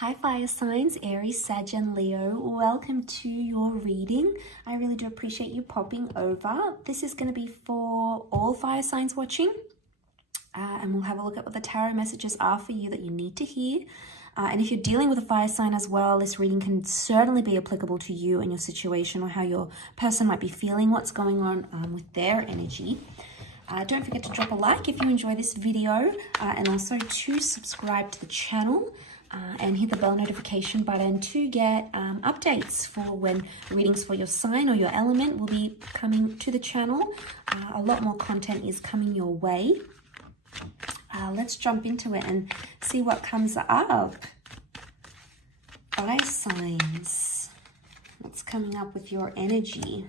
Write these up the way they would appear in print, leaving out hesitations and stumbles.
Hi fire signs, Aries, Sag and Leo. Welcome to your reading. I really do appreciate you popping over. This is going to be for all fire signs watching. And we'll have a look at what the tarot messages are for you that you need to hear. And if you're dealing with a fire sign as well, this reading can certainly be applicable to you and your situation or how your person might be feeling, what's going on with their energy. Don't forget to drop a like if you enjoy this video and also to subscribe to the channel and hit the bell notification button to get updates for when readings for your sign or your element will be coming to the channel. A lot more content is coming your way. Let's jump into it and see what comes up. Fire signs. What's coming up with your energy?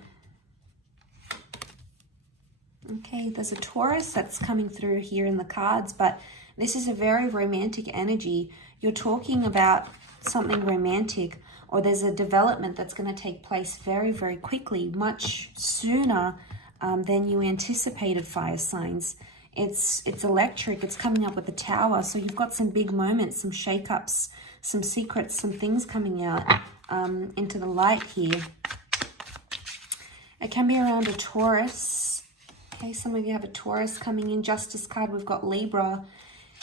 Okay, there's a Taurus that's coming through here in the cards, but this is a very romantic energy. You're talking about something romantic, or there's a development that's going to take place very, very quickly, much sooner than you anticipated, fire signs. It's electric. It's coming up with the Tower. So you've got some big moments, some shakeups, some secrets, some things coming out into the light here. It can be around a Taurus. Okay, some of you have a Taurus coming in. Justice card, we've got Libra.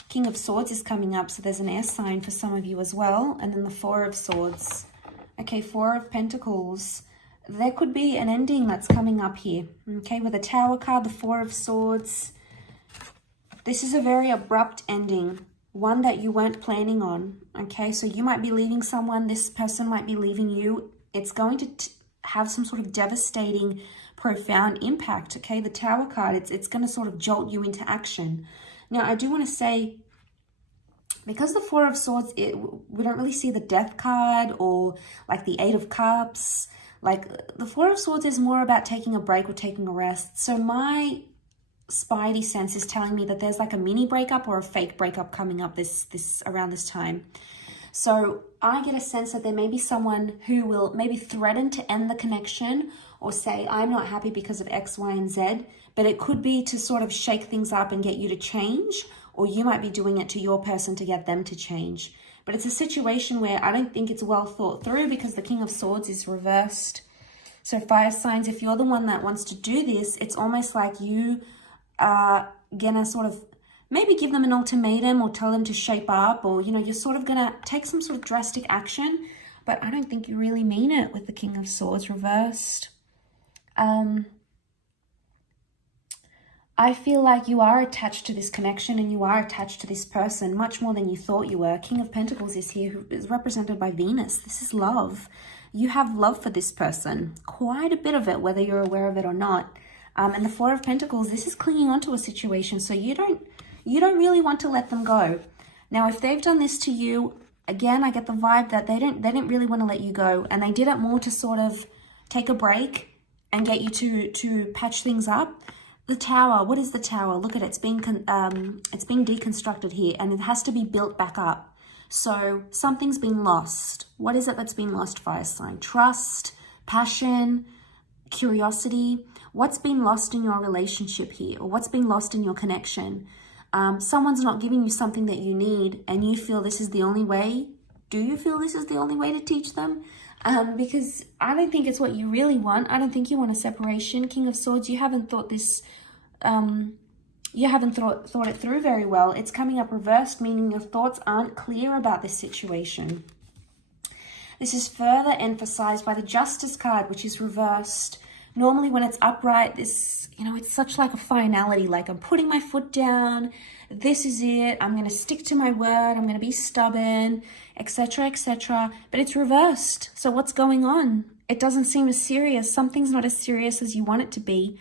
King of Swords is coming up, so there's an air sign for some of you as well. And then the Four of Swords. Okay, Four of Pentacles. There could be an ending that's coming up here. Okay, with the Tower card, the Four of Swords. This is a very abrupt ending, one that you weren't planning on. Okay, so you might be leaving someone, this person might be leaving you. It's going to have some sort of devastating, profound impact. Okay, the Tower card, it's going to sort of jolt you into action. Now, I do want to say, because the Four of Swords, we don't really see the Death card or like the Eight of Cups. Like the Four of Swords is more about taking a break or taking a rest. So my spidey sense is telling me that there's like a mini breakup or a fake breakup coming up around this time. So I get a sense that there may be someone who will maybe threaten to end the connection or say, I'm not happy because of X, Y, and Z. But it could be to sort of shake things up and get you to change, or you might be doing it to your person to get them to change. But it's a situation where I don't think it's well thought through because the King of Swords is reversed. So fire signs, if you're the one that wants to do this, it's almost like you are gonna sort of maybe give them an ultimatum or tell them to shape up, or, you know, you're sort of gonna take some sort of drastic action, but I don't think you really mean it with the King of Swords reversed. I feel like you are attached to this connection and you are attached to this person much more than you thought you were. King of Pentacles is here, who is represented by Venus. This is love. You have love for this person, quite a bit of it, whether you're aware of it or not. And the Four of Pentacles, this is clinging onto a situation, so you don't really want to let them go. Now, if they've done this to you, again, I get the vibe that they didn't really want to let you go, and they did it more to sort of take a break and get you to patch things up. The Tower, what is the Tower? Look at it, it's being deconstructed here, and it has to be built back up. So something's been lost. What is it that's been lost, fire sign? Trust, passion, curiosity. What's been lost in your relationship here, or what's been lost in your connection? Someone's not giving you something that you need, and you feel this is the only way. Do you feel this is the only way to teach them? Because I don't think it's what you really want. I don't think you want a separation. King of Swords, you haven't thought this, you haven't thought it through very well. It's coming up reversed, meaning your thoughts aren't clear about this situation. This is further emphasized by the Justice card, which is reversed. Normally when it's upright, this, you know, it's such like a finality, like I'm putting my foot down, this is it, I'm going to stick to my word, I'm going to be stubborn, etc., etc. But it's reversed. So what's going on? It doesn't seem as serious. Something's not as serious as you want it to be.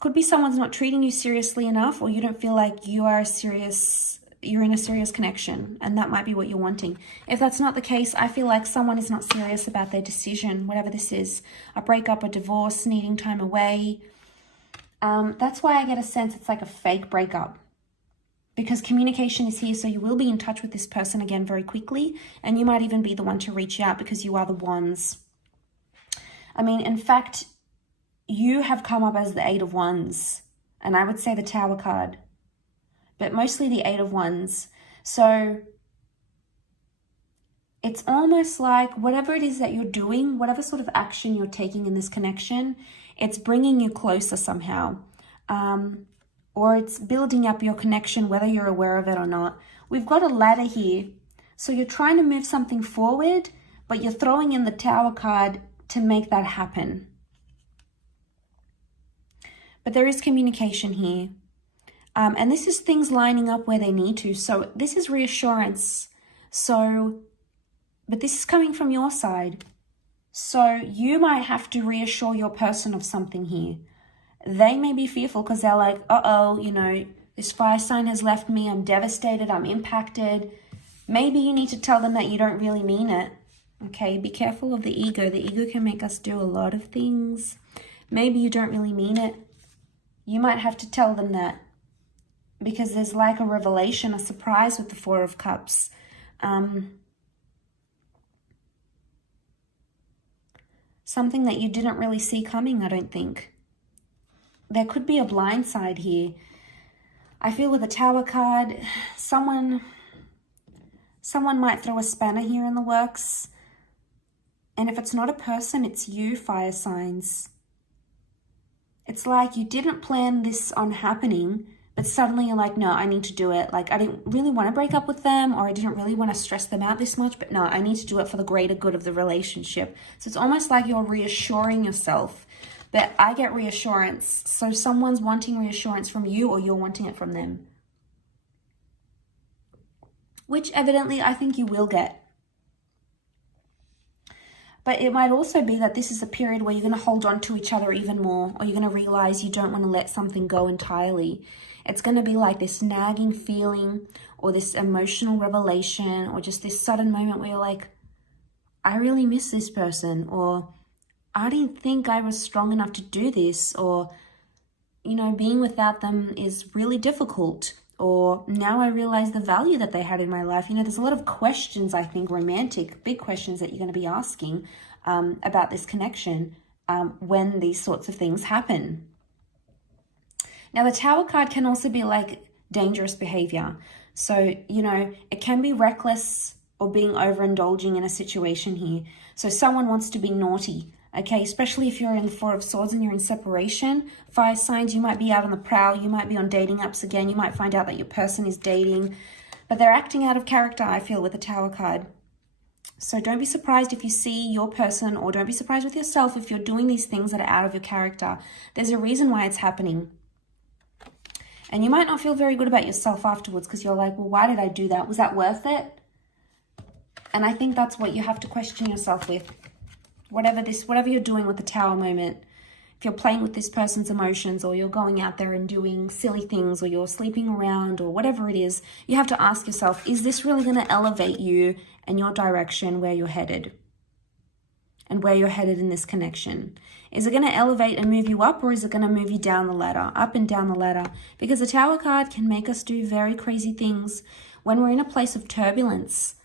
Could be someone's not treating you seriously enough, or you don't feel like you're in a serious connection, and that might be what you're wanting. If that's not the case, I feel like someone is not serious about their decision, whatever this is, a breakup, a divorce, needing time away. That's why I get a sense it's like a fake breakup, because communication is here, so you will be in touch with this person again very quickly, and you might even be the one to reach out because you are the Wands. I mean, in fact, you have come up as the Eight of Wands, and I would say the Tower card, but mostly the Eight of Wands. So it's almost like whatever it is that you're doing, whatever sort of action you're taking in this connection, it's bringing you closer somehow. Or it's building up your connection, whether you're aware of it or not. We've got a ladder here. So you're trying to move something forward, but you're throwing in the Tower card to make that happen. But there is communication here. And this is things lining up where they need to. So this is reassurance. But this is coming from your side. So you might have to reassure your person of something here. They may be fearful because they're like, uh-oh, you know, this fire sign has left me. I'm devastated. I'm impacted. Maybe you need to tell them that you don't really mean it. Okay, be careful of the ego. The ego can make us do a lot of things. Maybe you don't really mean it. You might have to tell them that, because there's like a revelation, a surprise with the Four of Cups. Something that you didn't really see coming, I don't think. There could be a blind side here. I feel with the Tower card, someone might throw a spanner here in the works. And if it's not a person, it's you, fire signs. It's like you didn't plan this on happening, but suddenly you're like, no, I need to do it. Like, I didn't really want to break up with them, or I didn't really want to stress them out this much, but no, I need to do it for the greater good of the relationship. So it's almost like you're reassuring yourself. But I get reassurance. So someone's wanting reassurance from you, or you're wanting it from them. Which evidently I think you will get. But it might also be that this is a period where you're going to hold on to each other even more, or you're going to realize you don't want to let something go entirely. It's going to be like this nagging feeling, or this emotional revelation, or just this sudden moment where you're like, I really miss this person, or I didn't think I was strong enough to do this, or, you know, being without them is really difficult, or now I realize the value that they had in my life. You know, there's a lot of questions, I think, romantic, big questions that you're going to be asking about this connection when these sorts of things happen. Now, the Tower card can also be like dangerous behavior. So, you know, it can be reckless or being overindulging in a situation here. So someone wants to be naughty. Okay, especially if you're in the Four of Swords and you're in separation. Fire signs, you might be out on the prowl. You might be on dating apps again. You might find out that your person is dating. But they're acting out of character, I feel, with the Tower card. So don't be surprised if you see your person, or don't be surprised with yourself if you're doing these things that are out of your character. There's a reason why it's happening. And you might not feel very good about yourself afterwards, because you're like, well, why did I do that? Was that worth it? And I think that's what you have to question yourself with. Whatever you're doing with the Tower moment, if you're playing with this person's emotions, or you're going out there and doing silly things, or you're sleeping around, or whatever it is, you have to ask yourself, is this really going to elevate you and your direction, where you're headed? And where you're headed in this connection? Is it going to elevate and move you up, or is it going to move you down the ladder, up and down the ladder? Because the Tower card can make us do very crazy things when we're in a place of turbulence.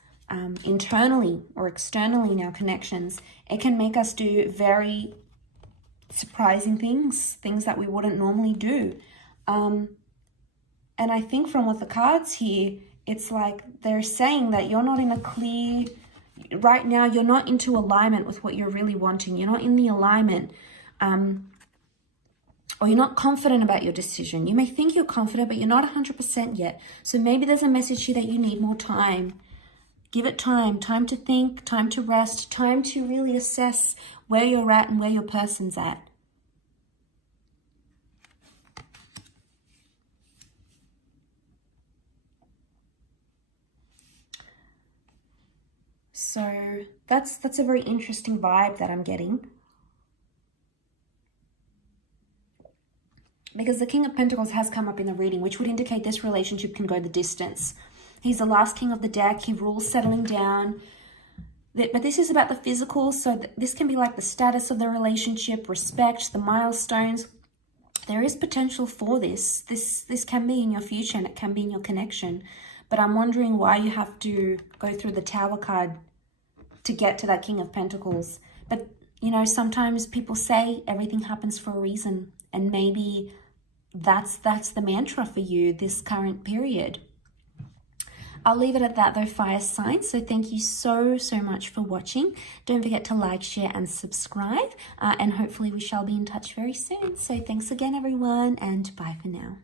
Internally or externally in our connections, it can make us do very surprising things that we wouldn't normally do. And I think from what the cards here, it's like they're saying that you're not in a clear, right now, you're not into alignment with what you're really wanting. You're not in the alignment, or you're not confident about your decision. You may think you're confident, but you're not 100% yet. So maybe there's a message here that you need more time. Give it time to think, time to rest, time to really assess where you're at and where your person's at. So that's a very interesting vibe that I'm getting. Because the King of Pentacles has come up in the reading, which would indicate this relationship can go the distance. He's the last king of the deck. He rules settling down. But this is about the physical. So this can be like the status of the relationship, respect, the milestones. There is potential for this. This can be in your future, and it can be in your connection. But I'm wondering why you have to go through the Tower card to get to that King of Pentacles. But, you know, sometimes people say everything happens for a reason. And maybe that's the mantra for you this current period. I'll leave it at that though, fire signs. So thank you so much for watching. Don't forget to like, share and subscribe, and hopefully we shall be in touch very soon. So thanks again everyone, and bye for now.